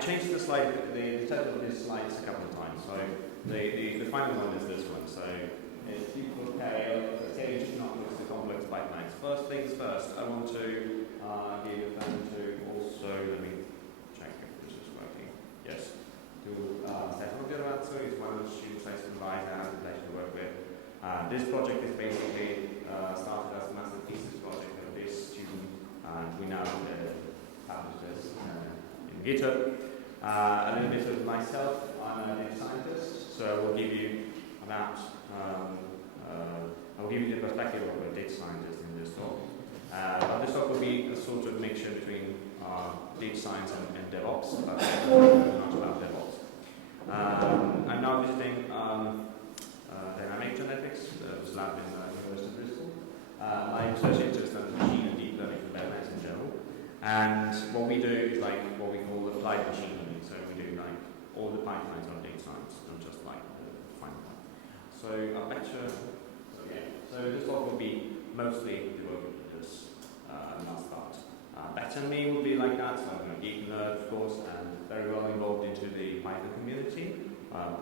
changed the slide, the title of this slide a couple of times. So the final one is this one. So it's Kubeflow Kale, stage economics to complex pipelines. First things first, I want to give them to also, let me check if this is working. Yes. To Stefano Giovanazzo is one of the students I supervise and have the pleasure to work with. This project is basically started as a master thesis project of this student, and we now publish this in Github. A little bit of myself, I'm a data scientist, so I will give you about I will give you the perspective of a data scientist in this talk. But this talk will be a sort of mixture between data science and DevOps, but not about DevOps. I'm now visiting dynamic genetics, this lab in the University of Bristol. My research interest in machine and deep learning for Kubernetes in general. And what we do is like what we call applied machine learning. So we do like all the pipelines on data science, not just like the final one. So a lecture. So this talk will be mostly devoted to this last part. Better than me will be like that. So I'm a geek nerd, of course, and very well involved into the Python community.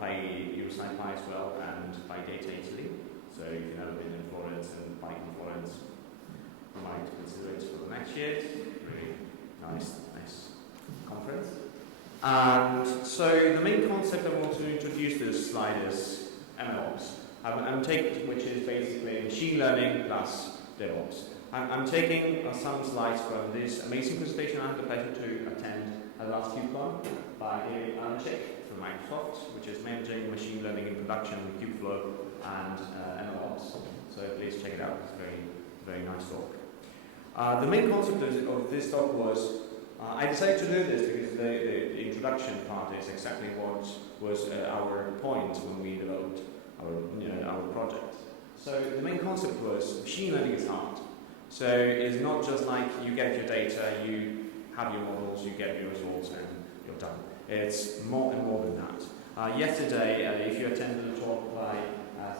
By EuroSciPy as well, and by Data Italy. So if you've never been in Florence and Python Florence, you might consider it for the next year. Really nice conference. And so the main concept I want to introduce this slide is MLOps. I'm taking, which is basically machine learning plus DevOps. I'm taking some slides from this amazing presentation I had the pleasure to attend at last KubeCon by David Anachek from Microsoft, which is managing machine learning in production with Kubeflow and MLOps. So please check it out. It's a very, very nice talk. The main concept of this talk was I decided to do this because the introduction part is exactly what was our point when we developed our project. So the main concept was machine learning is hard. So it's not just like you get your data, you have your models, you get your results, and you're done. It's more and more than that. Yesterday, if you attended a talk by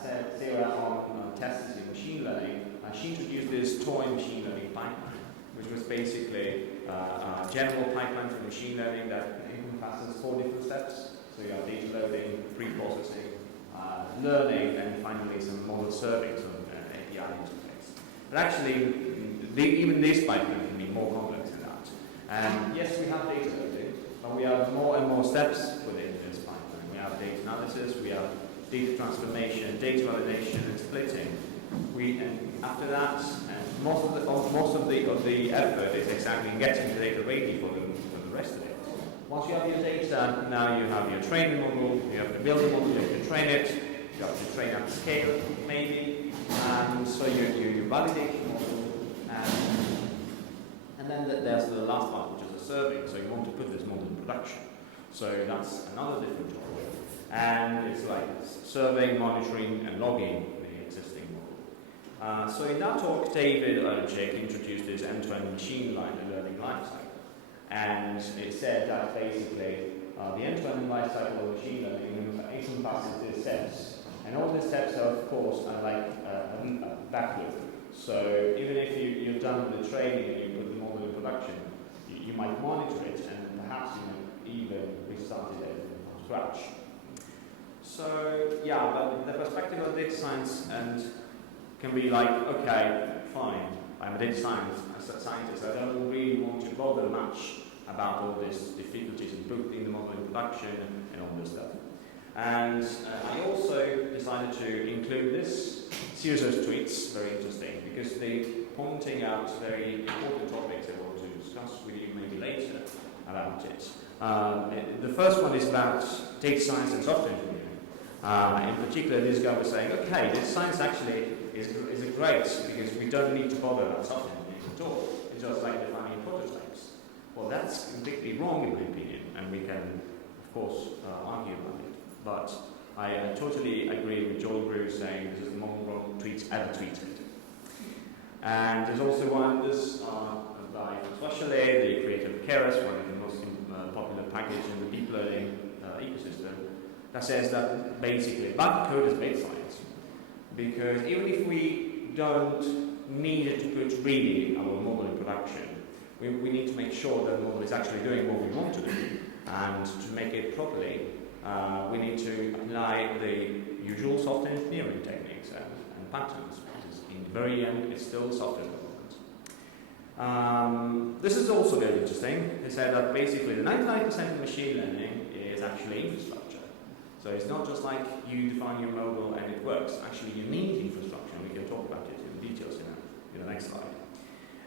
Sarah on tests in machine learning, she introduced this toy machine learning pipeline, which was basically a general pipeline for machine learning that encompasses 4 different steps. So you have data loading, pre-processing, learning, and finally some model serving, so API interface. But actually, even this pipeline can be more complex than that. And yes, we have data loading, but we have more and more steps within this pipeline. We have data analysis, we have data transformation, data validation, and splitting. And after that, and most of the effort is exactly getting the data ready for the rest of it. Once you have your data, now you have your training model, you have to build a model, you have to train it, you have to train at scale, maybe, and so you validate your model, and then there's the last part, which is the serving. So you want to put this model in production. So that's another different topic. And it's like serving, monitoring, and logging the existing model. So in that talk, David Anachek introduced this end-to-end machine learning lifecycle. And it said that basically the end-to-end lifecycle of machine learning encompasses these steps. And all these steps, are, of course, are like a back loop. So even if you're done with the training and you put the model in production, you might monitor it and perhaps even restart it from scratch. So yeah, but the perspective of data science and can be like, okay, fine, I'm a data scientist, I don't really want to bother much about all these difficulties in putting the model in production and all this stuff. And I also decided to include this series of tweets, very interesting, because they're pointing out very important topics I want to discuss with you maybe later about it. The first one is about data science and software engineering. In particular, this guy was saying, okay, data science actually is great because we don't need to bother about software engineering at all. It's just like defining prototypes. Well, that's completely wrong in my opinion, and we can, of course, argue about it. But I totally agree with Joel Brew saying this is the most wrong tweet ever tweeted. And there's also one, this by François Chalet, the creator of Keras, one of the most popular packages in the deep learning ecosystem, that says that basically bad code is data science. Because even if we don't need to put really our model in production, we need to make sure that the model is actually doing what we want to do. And to make it properly, we need to apply the usual software engineering techniques and patterns, because in the very end, it's still software development. This is also very interesting. They said that basically the 99% of machine learning is actually infrastructure. So it's not just like you define your model and it works. Actually, you need infrastructure, and we can talk about it in details in the next slide.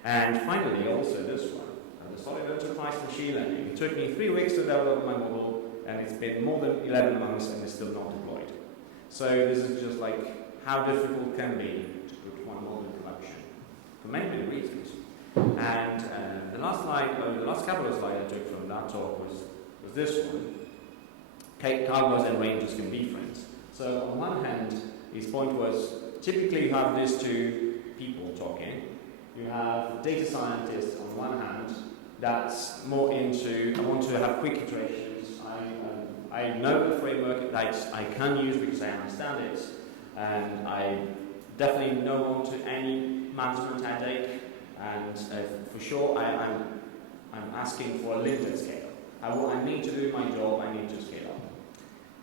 And finally, also this one, the solid enterprise machine learning. It took me 3 weeks to develop my model, and it's been more than 11 months and it's still not deployed. So this is just like how difficult it can be to put one model in production, for many, many reasons. And the last slide, the last couple of slides I took from that talk was this one. Cargos and ranges can be friends. So on one hand, his point was, typically you have these two people talking. You have data scientists on one hand, that's more into, I want to have quick iterations. I know the framework that I can use because I understand it, and I definitely don't want to any management headache. And for sure, I'm asking for a limited scale. I need to do my job. I need to scale up.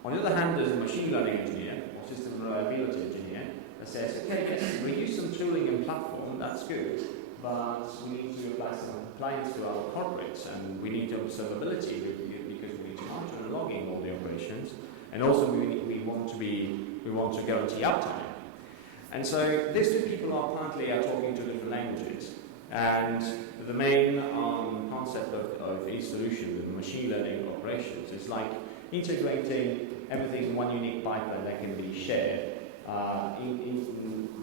On the other hand, there's a machine learning engineer or system reliability engineer that says, okay, yes, we use some tooling and platform. That's good. But we need to apply some compliance to our corporates, and we need observability because we need to monitor and logging all the operations, and also we want to guarantee uptime. And so these two people are talking two different languages, and the main concept of each solution with machine learning operations is like integrating everything in one unique pipeline that can be shared,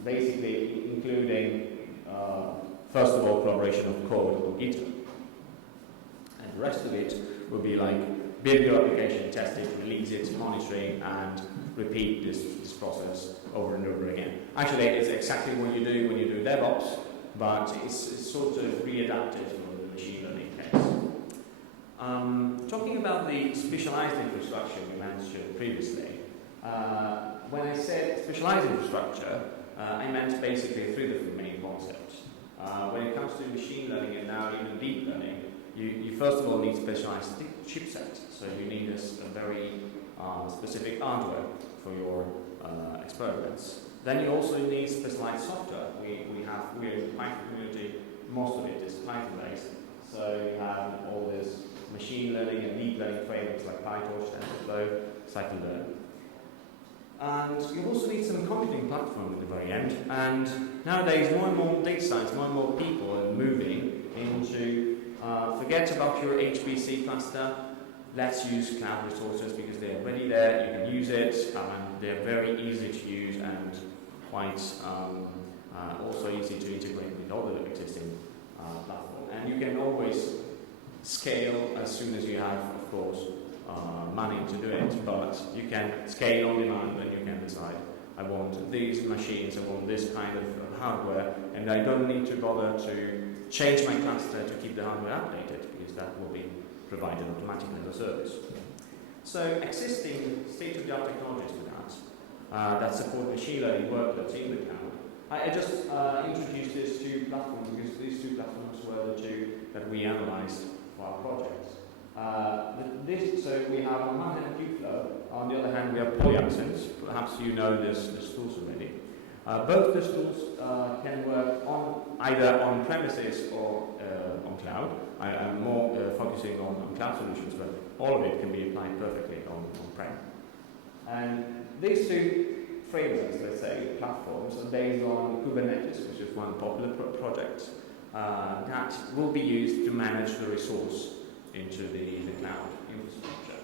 basically including first of all, collaboration of code or GitHub. And the rest of it will be like build your application, test it, release it, monitoring, and repeat this process over and over again. Actually, it's exactly what you do when you do DevOps, but it's sort of readapted for the machine learning case. Talking about the specialized infrastructure we mentioned previously, when I said specialized infrastructure, I meant basically 3 different main concepts. When it comes to machine learning and now even deep learning, you first of all need specialized chipset. So you need a very specific hardware for your experiments. Then you also need specialized software. We're in the Python community, most of it is Python based. So you have all this machine learning and deep learning frameworks like PyTorch, TensorFlow, Scikit-learn. And you also need some computing platform at the very end. And nowadays, more and more data science, more and more people are moving into forget about your HPC cluster. Let's use cloud resources because they're already there. You can use it. They're very easy to use and quite also easy to integrate with other existing platforms. And you can always scale as soon as you have, of course, money to do it, but you can scale on demand and you can decide, I want these machines, I want this kind of hardware, and I don't need to bother to change my cluster to keep the hardware updated, because that will be provided automatically as a service. So existing state-of-the-art technologies with that support machine learning workloads in the cloud. I just introduced these 2 platforms because these 2 platforms were the 2 that we analyzed for our projects. So we have on one hand Kubeflow, on the other hand we have Polyabsence. Perhaps you know this tools already. Both these tools can work either on premises or on cloud. I'm more focusing on cloud solutions, but all of it can be applied perfectly on-prem. And these 2 frameworks, let's say, platforms, are based on Kubernetes, which is one popular project that will be used to manage the resource into the cloud infrastructure.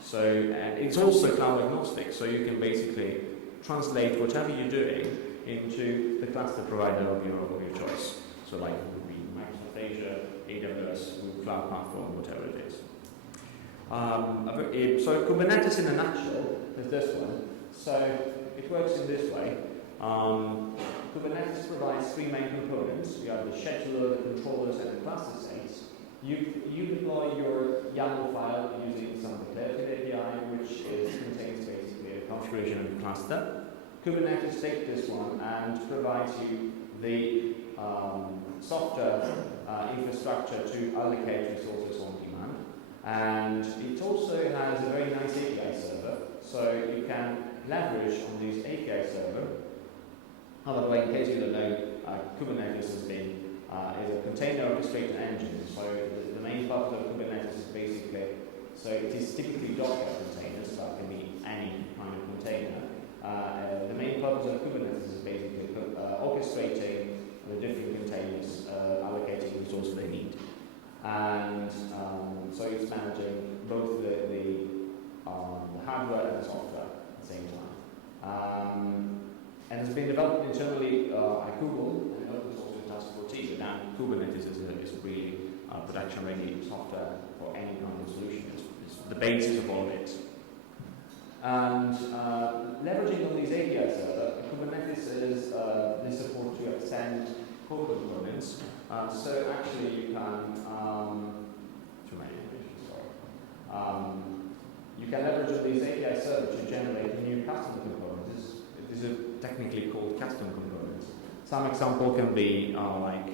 So, and it's also cloud agnostic, so you can basically translate whatever you're doing into the cluster provider of your choice. So like it would be Microsoft Azure, AWS, Google Cloud Platform, whatever it is. So Kubernetes in a nutshell is this one. So it works in this way. Kubernetes provides 3 main components. You have the scheduler, the controllers, and the cluster states. You deploy your YAML file using some declarative API, which contains basically a configuration of the cluster. Kubernetes takes this one and provides you the software infrastructure to allocate resources on demand. And it also has a very nice API server, so you can leverage on this API server. By the way, in case you don't know, Kubernetes is a container orchestration engine. So the main part of Kubernetes is basically, so it is typically Docker containers, but it can be any kind of container. The main purpose of Kubernetes is basically orchestrating the different containers, allocating the resources they need. And so it's managing both the hardware and the software at the same time. And it's been developed internally at Google and open source in 2014. Now Kubernetes is a really production-ready software for any kind of solution. It's the basis of all of it. And leveraging on these APIs, Kubernetes is the support to extend core components. So actually you can, you can leverage on these API servers to generate new custom components. These are technically called custom components. Some example can be like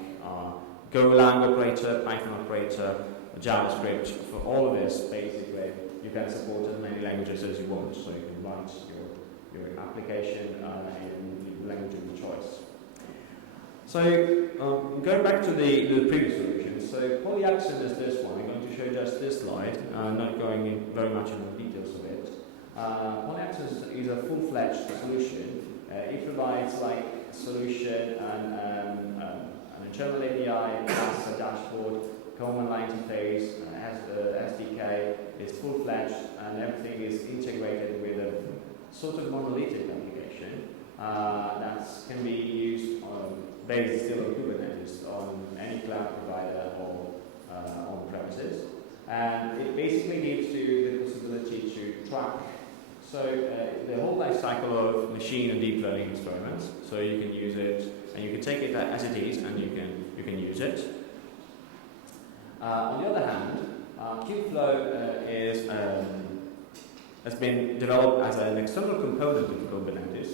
Golang operator, Python operator, JavaScript. For all of this, basically, you can support as many languages as you want. So you can write your application in the language of your choice. So going back to the previous solution, so polyaxon is this one. I'm going to show just this slide, not going in very much into the details of it. Polyaxon is a full-fledged solution. It provides like a solution and an internal API, plus a dashboard, command line interface, has the SDK, is full-fledged, and everything is integrated with a sort of monolithic application that can be used based still on Kubernetes on any cloud provider or on premises. And it basically gives you the possibility to track the whole life cycle of machine and deep learning experiments. So you can use it, and you can take it as it is, and you can use it. On the other hand, Kubeflow has been developed as an external component of Kubernetes,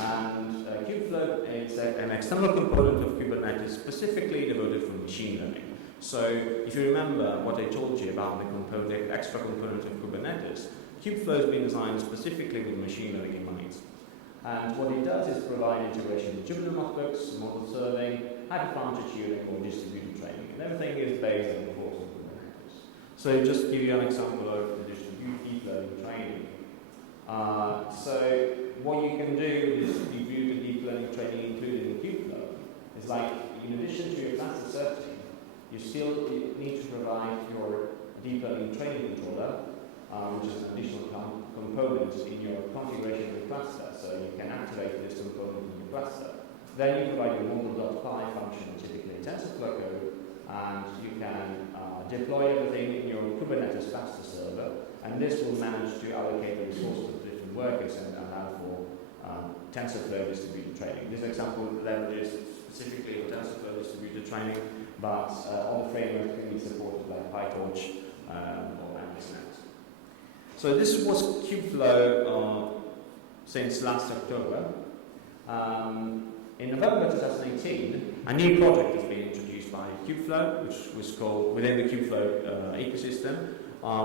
and Kubeflow is an external component of Kubernetes specifically devoted for machine learning. So if you remember what I told you about the extra component of Kubernetes, Kubeflow has been designed specifically with machine learning in mind. And what it does is provide integration with Jupyter notebooks, model serving, hyperparameter tuning, or distributed training. And everything is based on the core of Kubernetes. So just to give you an example of the distributed deep learning training. So what you can do with distributed deep learning training included in Kubeflow is like, in addition to your cluster searching, you still need to provide your deep learning training controller, which is an additional component in your configuration of the cluster. So you can activate this component in your cluster. Then you provide your model.py function, typically TensorFlow code, and you can deploy everything in your Kubernetes cluster server, and this will manage to allocate the resources of different workers and allow for TensorFlow distributed training. This example leverages specifically for TensorFlow distributed training, but all the frameworks can be supported by PyTorch or AmbiSnet. So this was Kubeflow since last October. In November 2018, a new project has been introduced by Kubeflow, which was called, within the Kubeflow ecosystem,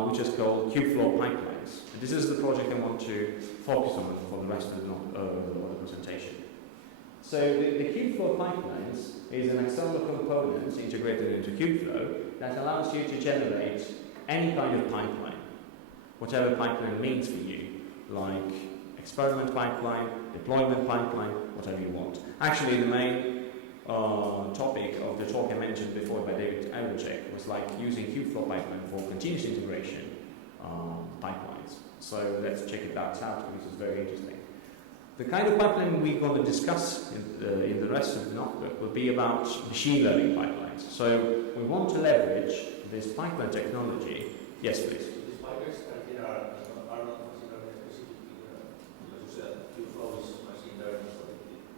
which is called Kubeflow Pipelines. This is the project I want to focus on for the rest of the presentation. So the Kubeflow Pipelines is an external component integrated into Kubeflow that allows you to generate any kind of pipeline, whatever pipeline means for you, like experiment pipeline, deployment pipeline, whatever you want. Actually, the main topic of the talk I mentioned before by David Aronchek was like using Kubeflow pipeline for continuous integration pipelines. So let's check it out because it's very interesting. The kind of pipeline we're going to discuss in the rest of the notebook will be about machine learning pipelines. So we want to leverage this pipeline technology. Yes, please. These pipelines are not machine learning specific, because you said Kubeflow is machine learning.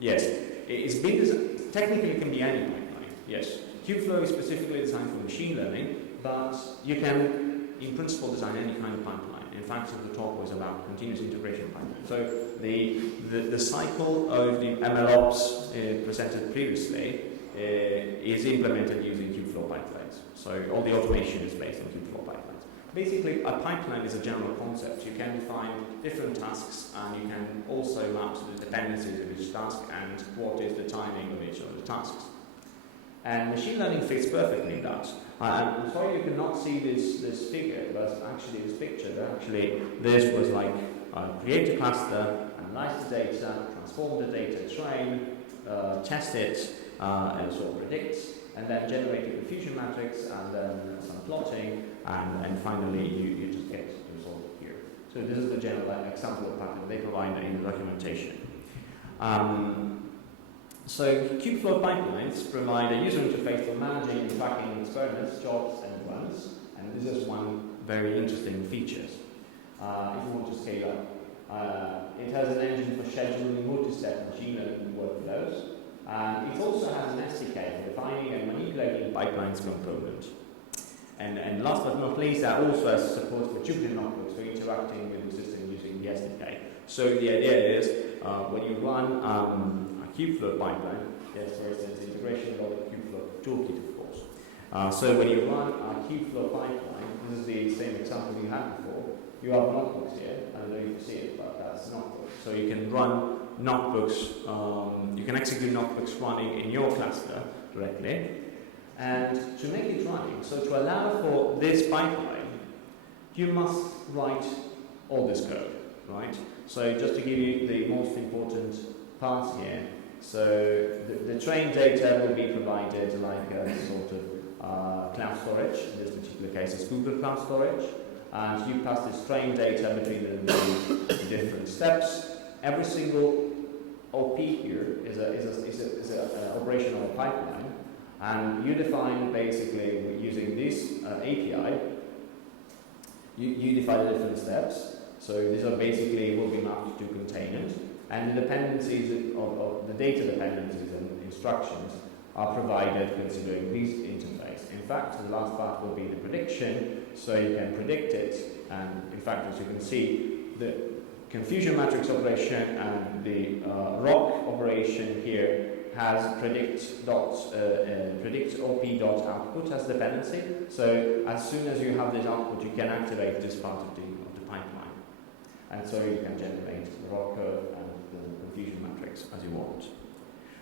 Yes, it's been technically it can be any pipeline. Yes, Kubeflow is specifically designed for machine learning, but you can, in principle, design any kind of pipeline. In fact, the talk was about continuous integration pipeline. So the cycle of the MLOps presented previously is implemented using Kubeflow pipelines. So all the automation is based on Kubeflow pipelines. Basically, a pipeline is a general concept. You can define different tasks, and you can also map the dependencies of each task and what is the timing of each of the tasks. And machine learning fits perfectly in that. I'm sorry you cannot see this figure, but actually this picture, this was like create a cluster, analyze the data, transform the data, train, test it, and sort of predict, and then generate a confusion matrix, and then some plotting, and finally you just get the result here. So this is the general example of pattern they provide in the documentation. So Kubeflow pipelines provide a user interface for managing and tracking experiments, jobs, and runs, and this is one very interesting feature. If you want to scale up, it has an engine for scheduling multi-step machine learning workflows, and it also has an SDK for defining and manipulating pipelines component. And last but not least, that also has support for Jupyter notebooks for interacting with the system using the SDK. So the idea is when you run a Kubeflow pipeline, yes, for instance, integration of the Kubeflow toolkit, of course. So when you run a Kubeflow pipeline, this is the same example you had before. You have notebooks here. I don't know if you see it, but that's notebooks. So you can run notebooks. You can execute notebooks running in your cluster directly. And to make it running, so to allow for this pipeline, you must write all this code, right? So just to give you the most important parts here, so the trained data will be provided like a sort of cloud storage. In this particular case, it's Google Cloud Storage. And you pass this trained data between the different steps. Every single OP here is an operational pipeline. And you define basically using this API, you define the different steps. So these are basically will be mapped to containers, and the dependencies of the data dependencies and instructions are provided considering this interface. In fact, the last part will be the prediction, so you can predict it. And in fact, as you can see, the confusion matrix operation and the ROC operation here has predict op.output as dependency. So as soon as you have this output, you can activate this part of the pipeline. And so you can generate the ROC code and the confusion matrix as you want.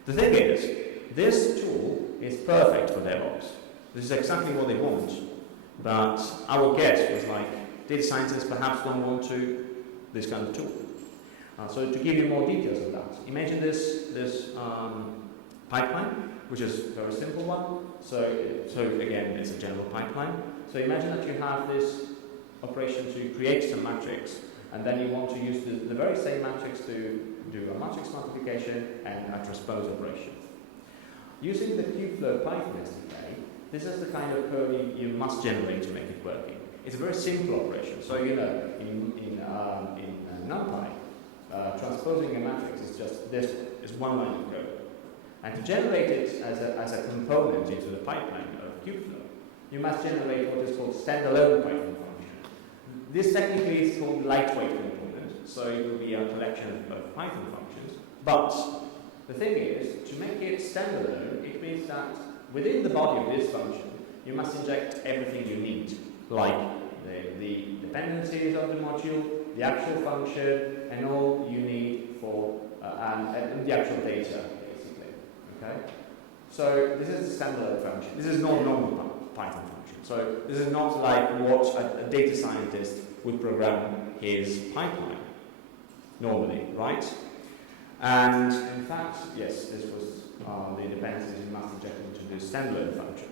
The thing is, this tool is perfect for DevOps. This is exactly what they want. But our guess was like, data scientists perhaps don't want this kind of tool. So to give you more details of that, imagine this pipeline, which is a very simple one. So again, it's a general pipeline. So imagine that you have this operation to create some matrix, and then you want to use the very same matrix to do a matrix multiplication and a transpose operation. Using the Kubeflow Python SDK, this is the kind of code you must generate to make it working. It's a very simple operation. So in NumPy, transposing a matrix is just this is one line of code. And to generate it as a component into the pipeline of Kubeflow, you must generate what is called standalone Python function. This technically is called lightweight component, so it will be a collection of Python functions. But the thing is, to make it standalone, it means that within the body of this function, you must inject everything you need, like the dependencies of the module, the actual function, and all you need for and the actual data. Okay, so this is a standalone function. This is not a normal Python function. So this is not like what a data scientist would program his pipeline normally, right? And in fact, yes, this was the dependencies you must inject into this standalone function.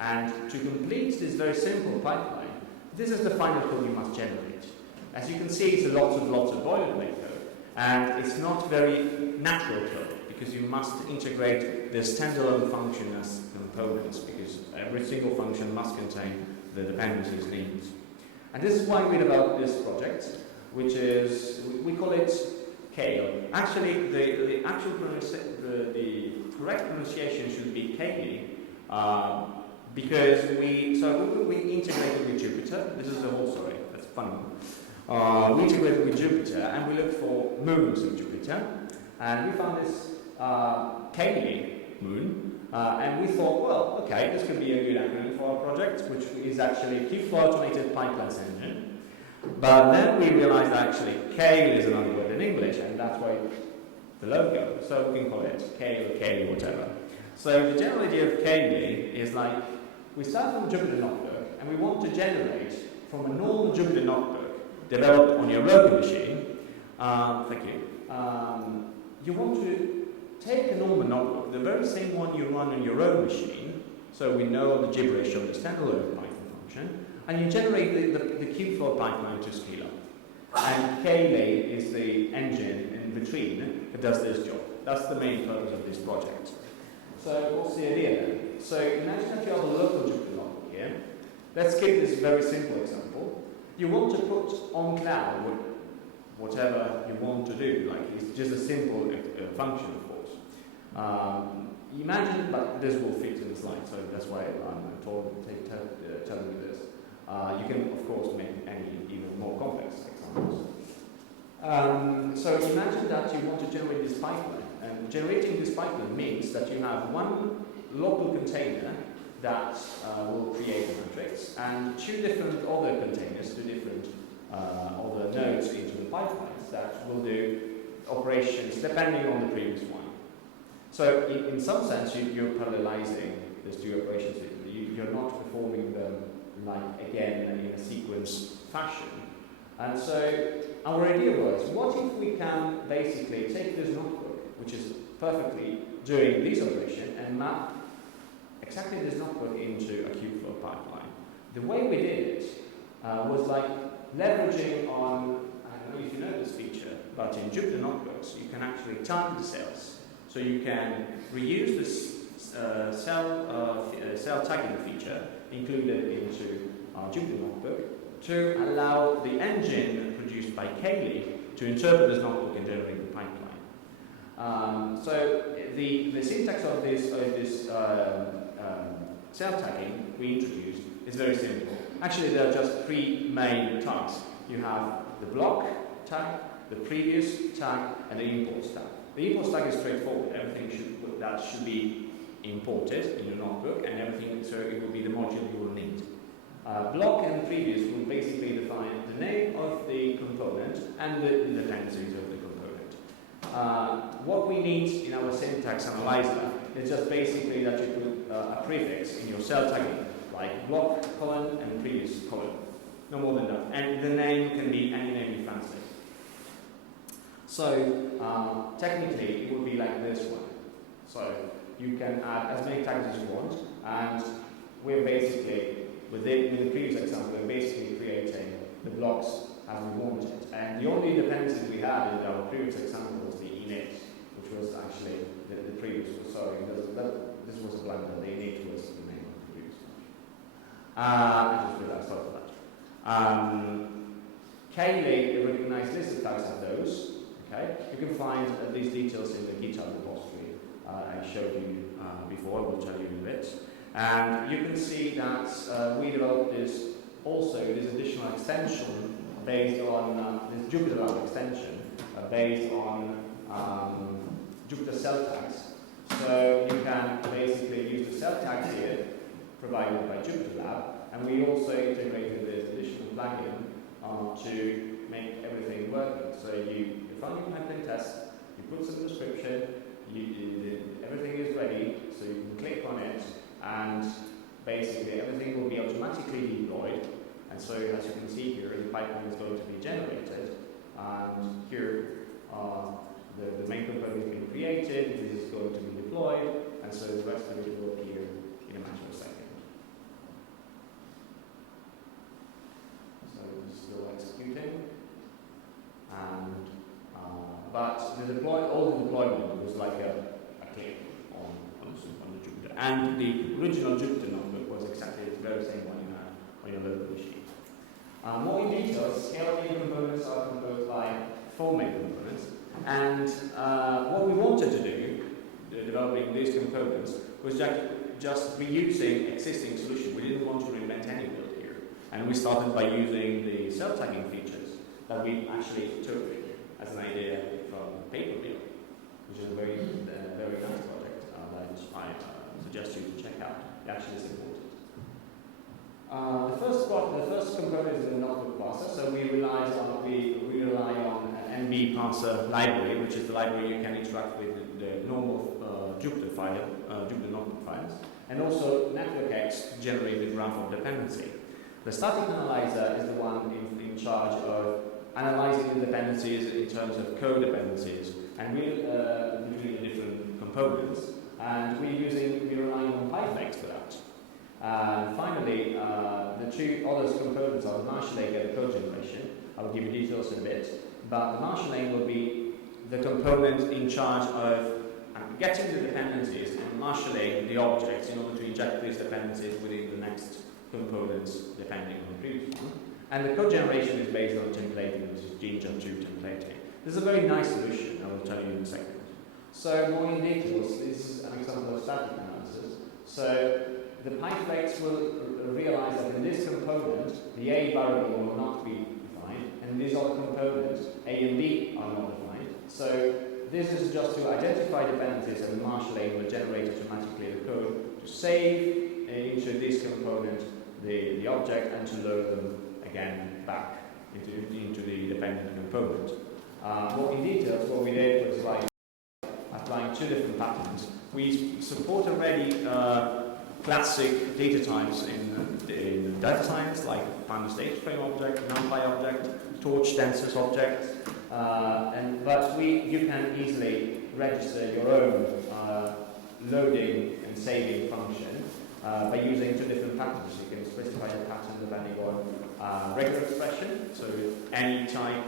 And to complete this very simple pipeline, this is the final code you must generate. As you can see, it's lots of boilerplate code, and it's not very natural code, because you must integrate the standalone function as components, because every single function must contain the dependencies needs. And this is why we developed this project, which is, we call it Kale. Actually, the correct pronunciation should be Kale, because we integrated with Jupyter. This is the whole story, that's a fun one. We integrated with Jupyter, and we looked for moons in Jupyter, and we found this Kale moon, And we thought, well, okay, this could be a good acronym for our project, which is actually Kubeflow Automated Pipelines Engine. But then we realized that actually Kale is another word in English, and that's why the logo. So we can call it Kale or Kale, whatever. So the general idea of Kale is like, we start from Jupyter Notebook, and we want to generate from a normal Jupyter Notebook developed on your local machine. Thank you. You want to take a normal notebook, the very same one you run on your own machine, so we know the gibberish of the standalone Python function, and you generate the Kubeflow pipeline to scale up. And Kale is the engine in between that does this job. That's the main purpose of this project. So what's the idea then? So imagine that you have a local Jupyter notebook here. Let's give this very simple example. You want to put on cloud whatever you want to do, like it's just a simple function, of course. Imagine, but this will fit in the slide, so that's why I'm telling you this. You can, of course, make any even more complex examples. So imagine that you want to generate this pipeline, and generating this pipeline means that you have one local container that will create a matrix, and two different other containers, two different other nodes into the pipelines that will do operations depending on the previous one. So in some sense, you're parallelizing these two operations. You're not performing them like again in a sequence fashion. And so our idea was, what if we can basically take this notebook, which is perfectly doing this operation, and map exactly this notebook into a Kubeflow pipeline. The way we did it was like leveraging on, I don't know if you know this feature, but in Jupyter Notebooks, you can actually target the cells. So you can reuse this cell tagging feature included into Jupyter Notebook to allow the engine produced by Kale to interpret this notebook and generate the pipeline. So the syntax of this cell tagging we introduced is very simple. Actually, there are just three main tags. You have the block tag, the previous tag, and the imports tag. The imports tag is straightforward. Everything should be imported in your notebook, and everything, so it will be the module you will need. Block and previous will basically define the name of the component and the dependencies of the component. What we need in our syntax analyzer is just basically that you put a prefix in your cell tagging, like block colon and previous colon. No more than that. And the name can be any name you fancy. So technically it would be like this one. So you can add as many tags as you want, and we're basically, with the previous example, we're basically creating the blocks as we want it. And the only dependencies we had in our previous example was the init, which was actually the previous one. Sorry, this was a blunder. The init was the name of the previous one. I just realized after that. Kale recognized this tags as those. Okay, you can find these details in the GitHub repository I showed you before. I will tell you in a bit. And you can see that we developed this additional extension based on this Jupyter Lab extension based on Jupyter cell tags. So you can basically use the cell tags here provided by Jupyter Lab, and we also integrated this additional plugin to make everything working. So you run your Python test, you put some description, everything is ready, so you can click on it, and basically everything will be automatically deployed. And so as you can see here, the pipeline is going to be generated, and here the main component has been created, this is going to be deployed, and so the rest of it will appear in a matter of seconds. So it's still executing, and but all the deployment was like a click on the Jupyter. And the original Jupyter notebook was exactly the very same one on your local machine. More in detail, scaling components are composed by 4 main components. And what we wanted to do, developing these components, was just reusing existing solutions. We didn't want to reinvent any build here. And we started by using the cell tagging features that we actually took as an idea from Paper Wheel, which is a very nice project that I suggest you to check out. It actually supports it. The first component is the notebook parser. So we rely on an MB parser library, which is the library you can interact with the normal Jupyter notebook files, and also NetworkX to generate the graph of dependency. The static analyzer is the one in charge of analyzing the dependencies in terms of co-dependencies and between the different components. And we're relying on PyFlex for that. And finally, the two other components are the marshalling and the code generation. I will give you details in a bit, but the marshalling will be the component in charge of getting the dependencies and marshalling the objects in order to inject these dependencies within the next components depending on the previous one. And the code generation is based on templating, which is Ginger2 templating. This is a very nice solution, I will tell you in a second. So more in details, this is an example of static analysis. So the PyFlex will realize that in this component, the A variable will not be defined, and these other components, A and B, are not defined. So this is just to identify dependencies, and the marshalling will generate automatically the code to save into this component the object and to load them again back into the dependent component. More in details, what we did was like applying two different patterns. We support already classic data types in data science, like pandas data frame object, NumPy object, torch tensors object, but you can easily register your own loading and saving function by using two different patterns. You can specify a pattern depending on regular expression, so any type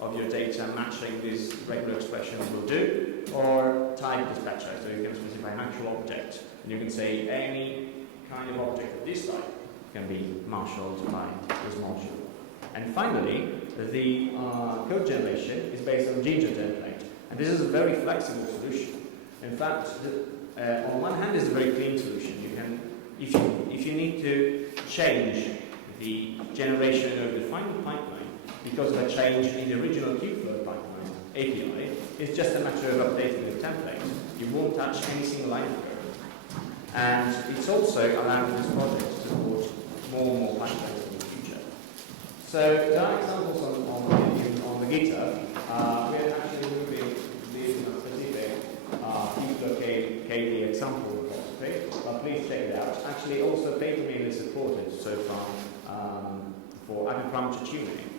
of your data matching this regular expression will do, or type dispatcher, so you can specify an actual object, and you can say any kind of object of this type can be marshaled by this module. And finally, the code generation is based on Ginger template, and this is a very flexible solution. In fact, on one hand, it's a very clean solution. You can, if you need to change the generation of the final pipeline because of a change in the original Kubeflow pipeline API, it's just a matter of updating the template. You won't touch any single line of code. And it's also allowing this project to support more and more pipelines in the future. So there are examples on the GitHub. We're actually moving this specific Kubeflow Kale example repository, but please check it out. Actually, also PaperMill is supported so far for parameter tuning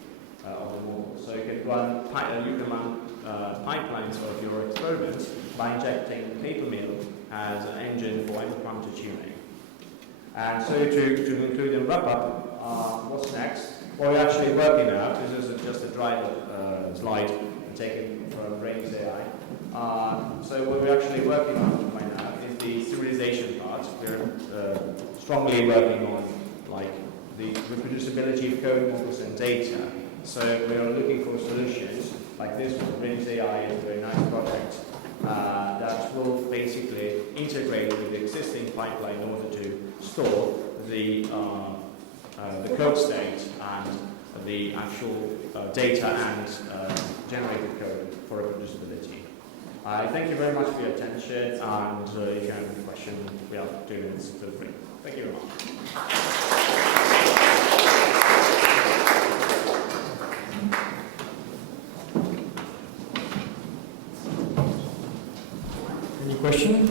of the model. So you can run pipelines of your experiments by injecting PaperMill as an engine for parameter tuning. And so to conclude and wrap up, what's next? What we're actually working out, this is just a driver slide taken from Brains AI. So what we're actually working on right now is the serialization part. We're strongly working on like the reproducibility of code models and data. So we are looking for solutions like this one. Brains AI is a very nice project that will basically integrate with the existing pipeline in order to store the code state and the actual data and generated code for reproducibility. I thank you very much for your attention, and if you have any questions, we have 2 minutes, feel free. Thank you very much. Any question?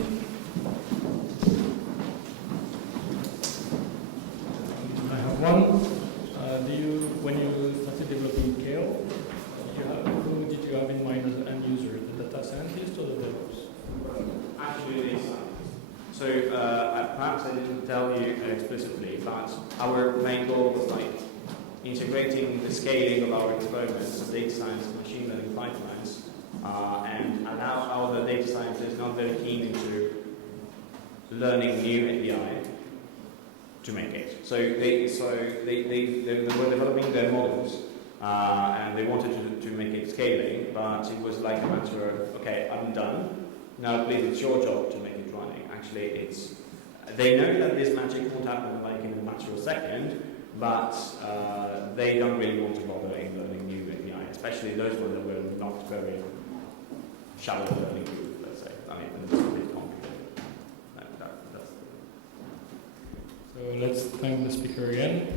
I have one. When you started developing Kale, who did you have in mind as an end user? The data scientist or the DevOps? Actually, it is. So perhaps I didn't tell you explicitly, but our main goal was like integrating the scaling of our experiments of data science and machine learning pipelines, and allow other data scientists not very keen into learning new API to make it. So they were developing their models, and they wanted to make it scaling, but it was like a matter of, okay, I'm done. Now please, it's your job to make it running. Actually, they know that this magic won't happen like in a matter of a second, but they don't really want to bother in learning new API, especially those ones that were not very shallow learning group, let's say. I mean, it's a bit complicated. That's So let's thank the speaker again.